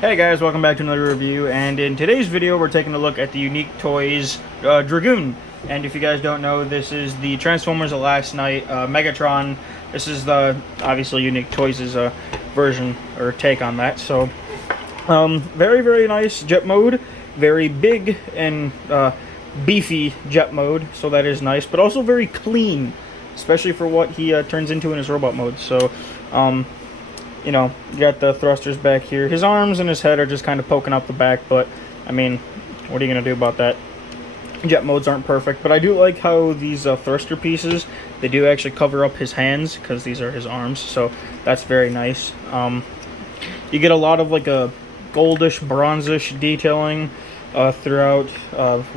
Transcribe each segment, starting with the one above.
Hey guys, welcome back to another review, and in today's video we're taking a look at the Unique Toys Dragoon. And if you guys don't know, this is the Transformers of last night, Megatron. This is the, obviously, Unique Toys' version, or take on that. So, very nice jet mode, very big and beefy jet mode, so that is nice, but also very clean, especially for what he turns into in his robot mode. So, you know, you got the thrusters back here. His arms and his head are just kind of poking out the back, but, I mean, what are you going to do about that? Jet modes aren't perfect, but I do like how these thruster pieces, they do actually cover up his hands, because these are his arms, so that's very nice. You get a lot of, like, a goldish, bronzish detailing throughout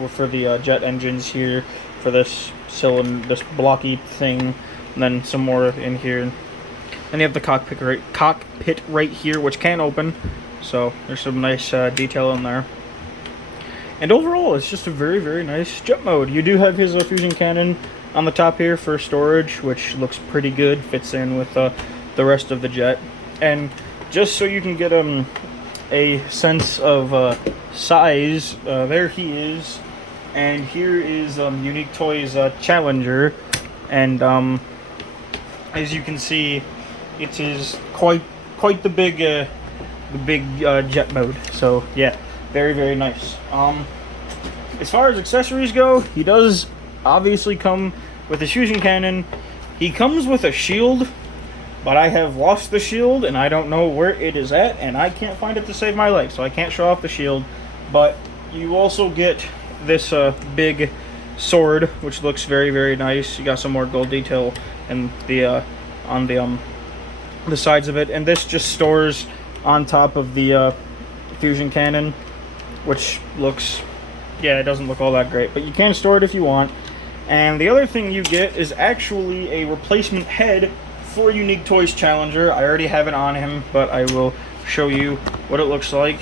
for the jet engines here, for this cylinder, this blocky thing, and then some more in here. And you have the cockpit right here, which can open, so there's some nice detail in there. And overall, it's just a very nice jet mode. You do have his fusion cannon on the top here for storage, which looks pretty good, fits in with the rest of the jet. And just so you can get a sense of size, there he is. And here is Unique Toys Challenger, and as you can see, it is quite the big jet mode. So yeah, very nice. As far as accessories go, he does obviously come with a fusion cannon. He comes with a shield, but I have lost the shield and I don't know where it is at, and I can't find it to save my life, so I can't show off the shield. But you also get this big sword, which looks very nice. You got some more gold detail and the on the sides of it, and this just stores on top of the fusion cannon, which looks, yeah, it doesn't look all that great, but you can store it if you want. And the other thing you get is actually a replacement head for Unique Toys Challenger. I already have it on him, but I will show you what it looks like.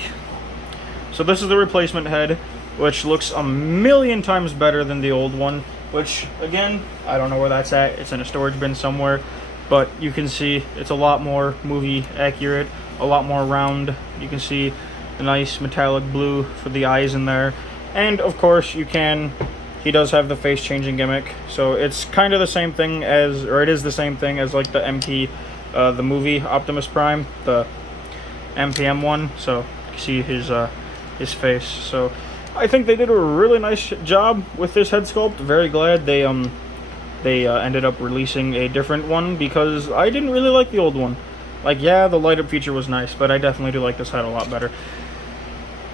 So this is the replacement head, which looks a million times better than the old one, which, again, I don't know where that's at. It's in a storage bin somewhere. But you can see it's a lot more movie accurate, a lot more round. You can see the nice metallic blue for the eyes in there. And of course he does have the face changing gimmick. So it's kind of the same thing as, or it is the same thing as like the MP, the movie Optimus Prime, the MPM one. So you see his face. So I think they did a really nice job with this head sculpt. Very glad they ended up releasing a different one, because I didn't really like the old one. Like, yeah, the light up feature was nice, but I definitely do like this head a lot better.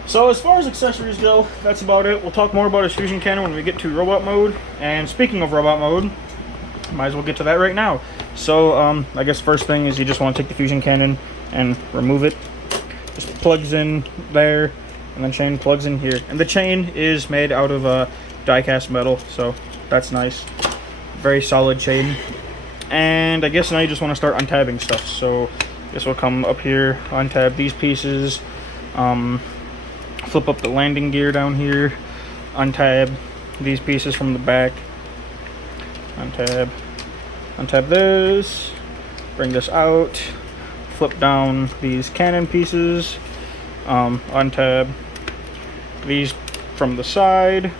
So as far as accessories go, that's about it. We'll talk more about his fusion cannon when we get to robot mode. And speaking of robot mode, might as well get to that right now. So I guess first thing is you just want to take the fusion cannon and remove it. Just plugs in there, and then chain plugs in here. And the chain is made out of die-cast metal, so that's nice. Very solid chain. And I guess now you just want to start untabbing stuff. So this will come up here, untab these pieces, flip up the landing gear down here, untab these pieces from the back, untab this, bring this out, flip down these cannon pieces, untab these from the side,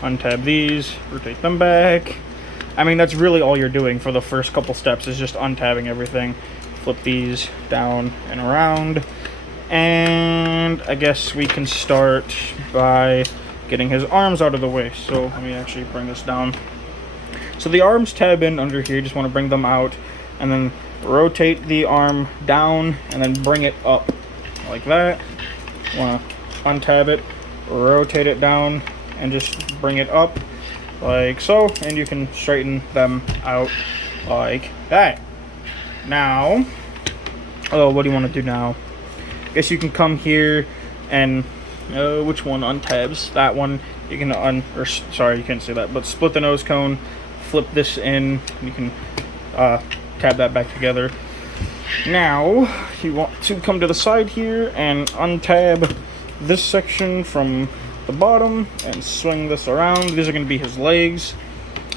untab these, rotate them back. I mean, that's really all you're doing for the first couple steps, is just untabbing everything. Flip these down and around. And I guess we can start by getting his arms out of the way. So let me actually bring this down. So the arms tab in under here, just want to bring them out, and then rotate the arm down and then bring it up like that. Want to untab it, rotate it down, and just bring it up like so, and you can straighten them out like that. Now, what do you want to do now? I guess you can come here and which one untabs? That one. You can sorry, you can't see that, but split the nose cone, flip this in, you can tab that back together. Now you want to come to the side here and untab this section from the bottom and swing this around. These are going to be his legs.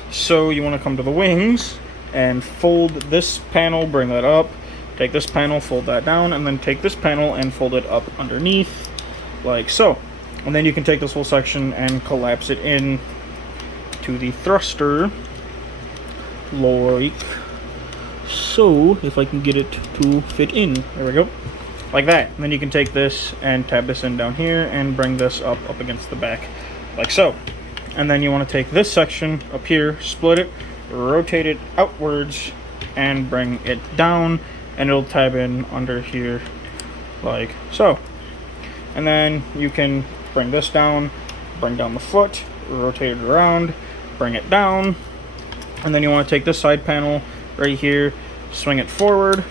So you want to come to the wings and fold this panel, bring that up, take this panel, fold that down, and then take this panel and fold it up underneath, like so. And then you can take this whole section and collapse it in to the thruster, like so. If I can get it to fit in, there we go, like that. And then you can take this and tab this in down here and bring this up against the back, like so. And then you want to take this section up here, split it, rotate it outwards, and bring it down, and it'll tab in under here, like so. And then you can bring this down, bring down the foot, rotate it around, bring it down, and then you want to take this side panel right here, swing it forward,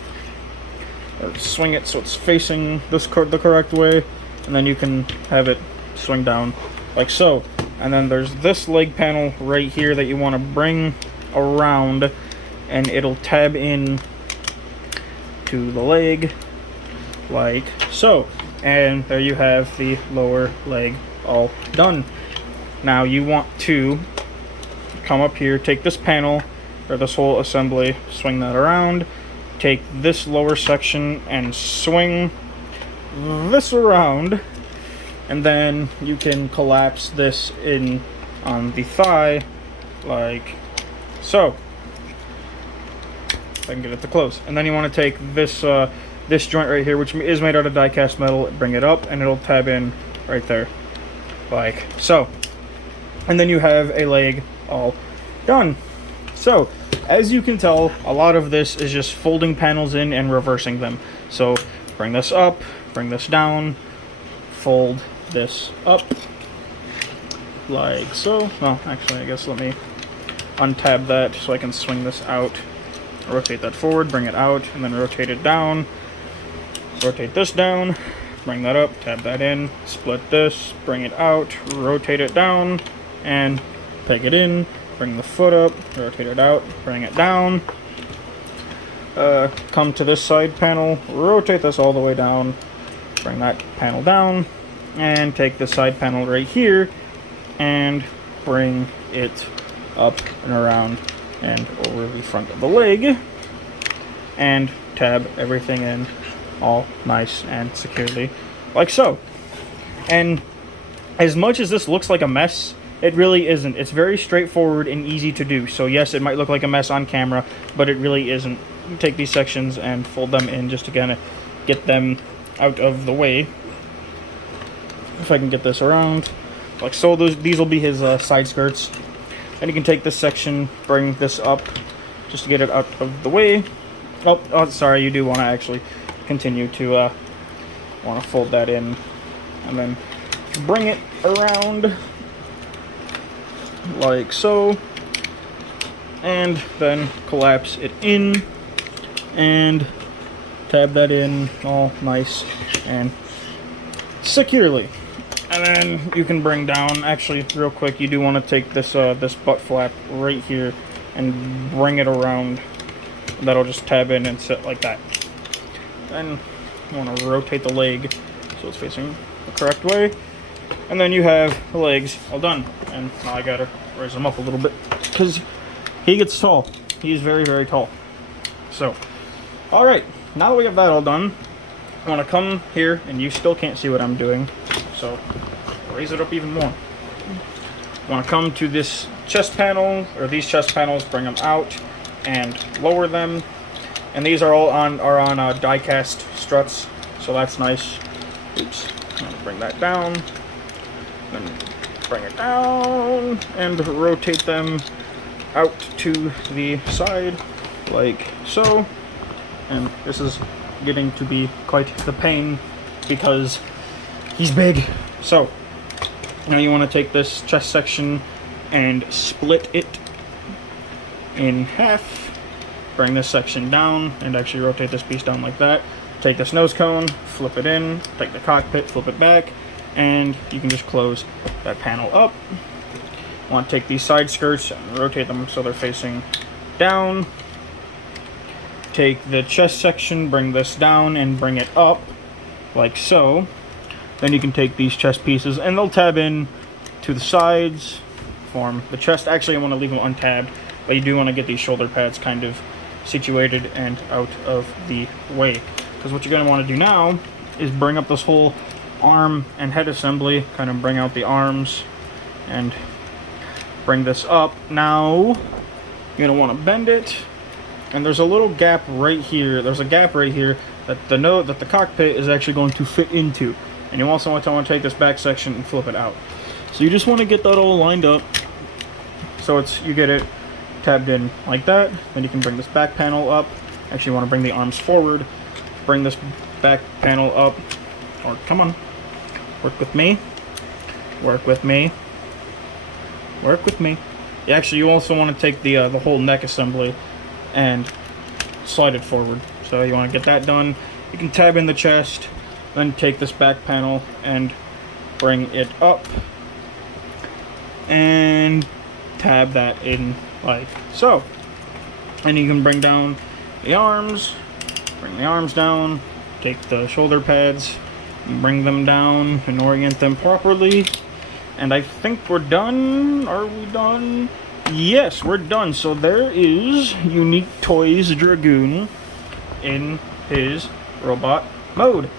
or swing it so it's facing this the correct way, and then you can have it swing down like so. And then there's this leg panel right here that you want to bring around, and it'll tab in to the leg like so. And there you have the lower leg all done. Now you want to come up here, take this panel or this whole assembly, swing that around, take this lower section and swing this around, and then you can collapse this in on the thigh like so. If I can get it to close. And then you want to take this this joint right here, which is made out of die cast metal, bring it up, and it'll tab in right there like so. And then you have a leg all done. So as you can tell, a lot of this is just folding panels in and reversing them. So bring this up, bring this down, fold this up like so. Well, actually, I guess let me untab that so I can swing this out, rotate that forward, bring it out, and then rotate it down, rotate this down, bring that up, tab that in, split this, bring it out, rotate it down, and peg it in, bring the foot up, rotate it out, bring it down, come to this side panel, rotate this all the way down, bring that panel down, and take the side panel right here and bring it up and around and over the front of the leg, and tab everything in all nice and securely like so. And as much as this looks like a mess, it really isn't. It's very straightforward and easy to do. So yes, it might look like a mess on camera, but it really isn't. You take these sections and fold them in just to kind of get them out of the way. If I can get this around like so. These will be his side skirts. And you can take this section, bring this up just to get it out of the way. Oh, sorry, you do want to actually continue to want to fold that in, and then bring it around like so, and then collapse it in and tab that in all nice and securely. And then you can bring down, actually real quick, you do want to take this this butt flap right here and bring it around. That'll just tab in and sit like that. Then you want to rotate the leg so it's facing the correct way. And then you have the legs all done. And now I gotta raise them up a little bit because he gets tall. He's very, very tall. So, alright, now that we have that all done, I want to come here, and you still can't see what I'm doing, so raise it up even more. I want to come to this chest panel, or these chest panels, bring them out and lower them. And these are all on die cast struts, so that's nice. Oops, I'm gonna bring that down, then bring it down, and rotate them out to the side, like so. And this is getting to be quite the pain because he's big. So now you want to take this chest section and split it in half, bring this section down, and actually rotate this piece down like that. Take this nose cone, flip it in, take the cockpit, flip it back, and you can just close that panel up. Want to take these side skirts and rotate them so they're facing down. Take the chest section, bring this down, and bring it up like so. Then you can take these chest pieces and they'll tab in to the sides, form the chest. Actually, I want to leave them untabbed, but you do want to get these shoulder pads kind of situated and out of the way. Because what you're going to want to do now is bring up this whole arm and head assembly, kind of bring out the arms and bring this up. Now you're going to want to bend it, and there's a little gap right here. There's a gap right here that the cockpit is actually going to fit into. And you also want to take this back section and flip it out. So you just want to get that all lined up so you get it tabbed in like that. Then you can bring this back panel up. Actually, you want to bring the arms forward, bring this back panel up, or come on, work with me, work with me, work with me. Actually, you also want to take the whole neck assembly and slide it forward. So you want to get that done. You can tab in the chest, then take this back panel and bring it up and tab that in like so. And you can bring down the arms, bring the arms down, take the shoulder pads, and bring them down and orient them properly. And I think we're done. Are we done? Yes, we're done. So there is Unique Toys Dragoon in his robot mode.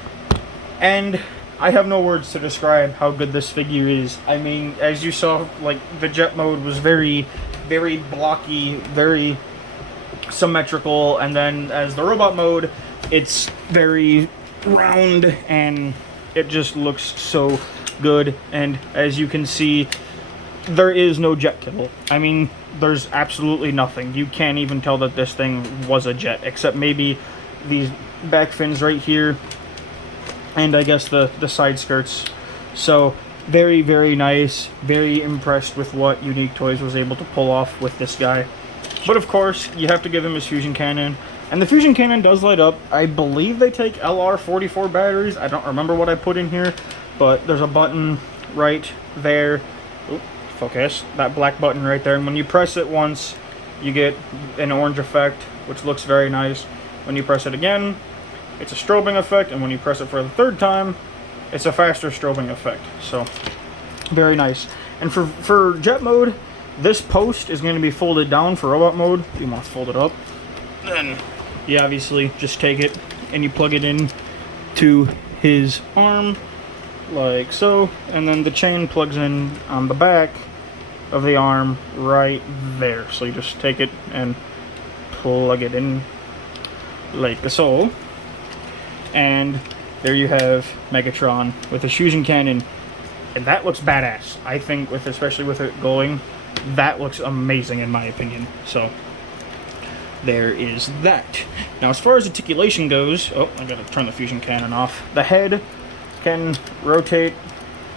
And I have no words to describe how good this figure is. I mean, as you saw, like, the jet mode was very, very blocky, very symmetrical, and then as the robot mode, it's very round, and it just looks so good. And as you can see, there is no jet kibble. I mean, there's absolutely nothing. You can't even tell that this thing was a jet, except maybe these back fins right here, and I guess the side skirts. So very, very nice. Very impressed with what Unique Toys was able to pull off with this guy. But of course, you have to give him his fusion cannon, and the fusion cannon does light up. I believe they take LR44 batteries. I don't remember what I put in here, but there's a button right there. Oop, focus, that black button right there, and when you press it once, you get an orange effect, which looks very nice. When you press it again, it's a strobing effect, and when you press it for the third time, it's a faster strobing effect. So very nice. And for jet mode, this post is going to be folded down. For robot mode, you want to fold it up. Then you obviously just take it and you plug it in to his arm like so, and then the chain plugs in on the back of the arm right there. So you just take it and plug it in like so, and there you have Megatron with a fusion cannon, and that looks badass. I think, especially with it going, that looks amazing in my opinion. So there is that. Now, as far as articulation goes, oh, I gotta turn the fusion cannon off. The head can rotate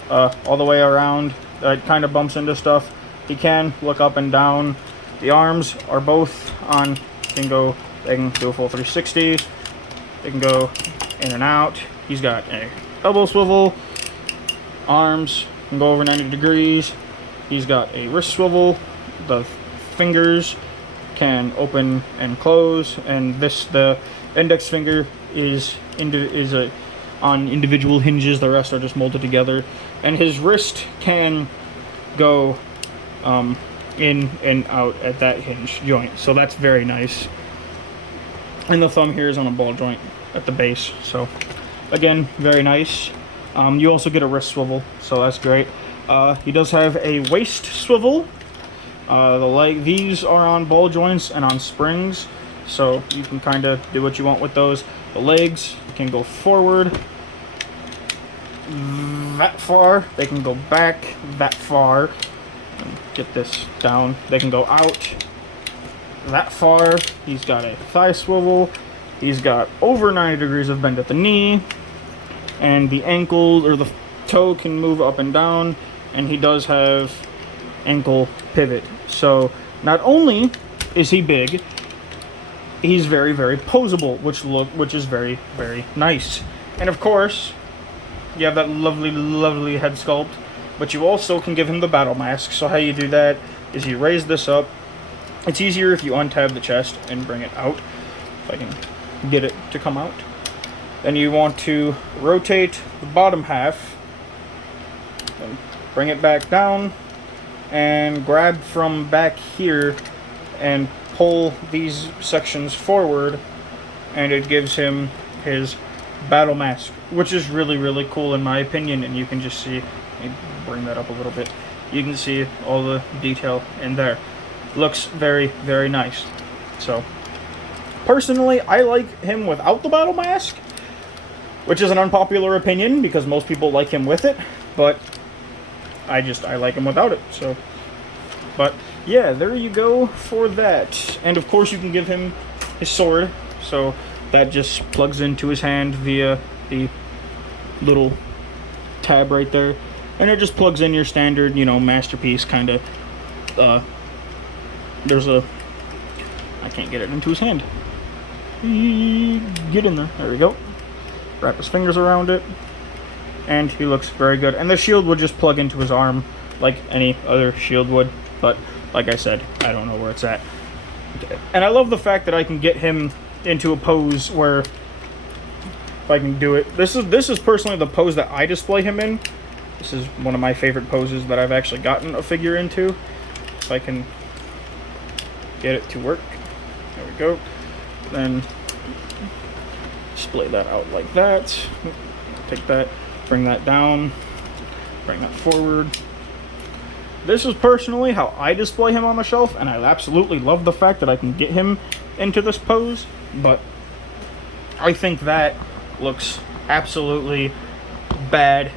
all the way around. It kind of bumps into stuff. He can look up and down. The arms are both on. They can do a full 360. They can go in and out. He's got a elbow swivel. Arms can go over 90 degrees. He's got a wrist swivel. The fingers can open and close, and the index finger is on individual hinges. The rest are just molded together. And his wrist can go in and out at that hinge joint, so that's very nice. And the thumb here is on a ball joint at the base, so again, very nice. You also get a wrist swivel, so that's great. He does have a waist swivel. These are on ball joints and on springs, so you can kind of do what you want with those. The legs can go forward that far. They can go back that far. Get this down. They can go out that far. He's got a thigh swivel. He's got over 90 degrees of bend at the knee, and the ankle or the toe can move up and down, and he does have ankle pivot. So not only is he big, he's very, very posable, which is very, very nice. And of course, you have that lovely, lovely head sculpt, but you also can give him the battle mask. So how you do that is you raise this up. It's easier if you untab the chest and bring it out, if I can get it to come out. Then you want to rotate the bottom half, then bring it back down, and grab from back here and pull these sections forward, and it gives him his battle mask, which is really, really cool in my opinion. And you can just see, let me bring that up a little bit, you can see all the detail in there. Looks very, very nice. So personally, I like him without the battle mask, which is an unpopular opinion because most people like him with it, but I like him without it. So, but yeah, there you go for that. And of course you can give him his sword, so that just plugs into his hand via the little tab right there, and it just plugs in your standard, you know, masterpiece kind of. There's a, I can't get it into his hand. Get in there. There we go. Wrap his fingers around it, and he looks very good. And the shield would just plug into his arm like any other shield would, but like I said, I don't know where it's at. And I love the fact that I can get him into a pose where, if I can do it, this is personally the pose that I display him in. This is one of my favorite poses that I've actually gotten a figure into. If I can get it to work. There we go. Then display that out like that. Take that, bring that down, bring that forward. This is personally how I display him on the shelf, and I absolutely love the fact that I can get him into this pose, but I think that looks absolutely bad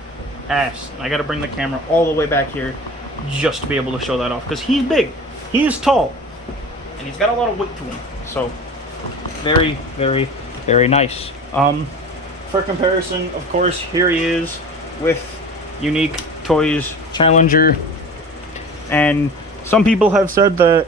ass. And I gotta bring the camera all the way back here just to be able to show that off, because he's big, he is tall, and he's got a lot of weight to him. So very, very, very nice. For comparison, of course, here he is with Unique Toys Challenger, and some people have said that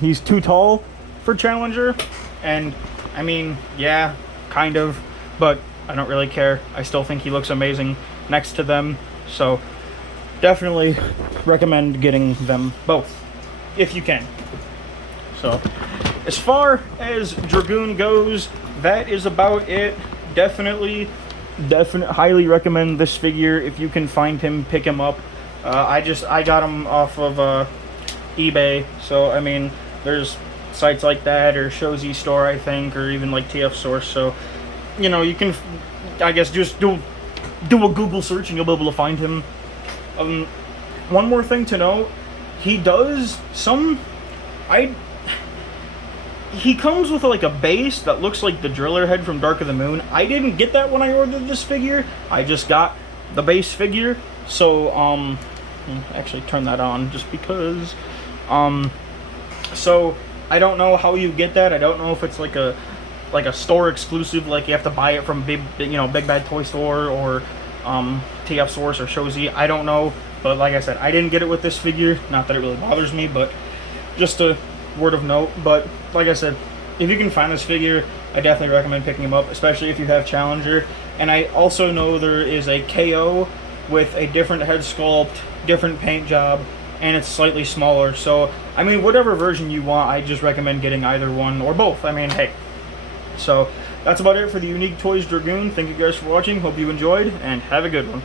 he's too tall for Challenger, and I mean, yeah, kind of, but I don't really care. I still think he looks amazing next to them, so definitely recommend getting them both if you can. So as far as Dragoon goes, that is about it. Definitely highly recommend this figure. If you can find him, pick him up. I got him off of eBay, so I mean, there's sites like that, or Shozy Store, I think, or even like TF Source. So, you know, you can, I guess, just do a Google search and you'll be able to find him. One more thing to note, he does some, he comes with like a base that looks like the Driller head from Dark of the Moon. I didn't get that when I ordered this figure. I just got the base figure. So, actually turn that on just because. So I don't know how you get that. I don't know if it's like a store exclusive, like you have to buy it from Big Bad Toy Store or TF Source or Shozy. I don't know, but like I said, I didn't get it with this figure. Not that it really bothers me, but just a word of note. But like I said, if you can find this figure, I definitely recommend picking him up, especially if you have Challenger. And I also know there is a KO with a different head sculpt, different paint job, and it's slightly smaller. So I mean, whatever version you want, I just recommend getting either one or both. I mean, hey. So that's about it for the Unique Toys Dragoon. Thank you guys for watching. Hope you enjoyed, and have a good one.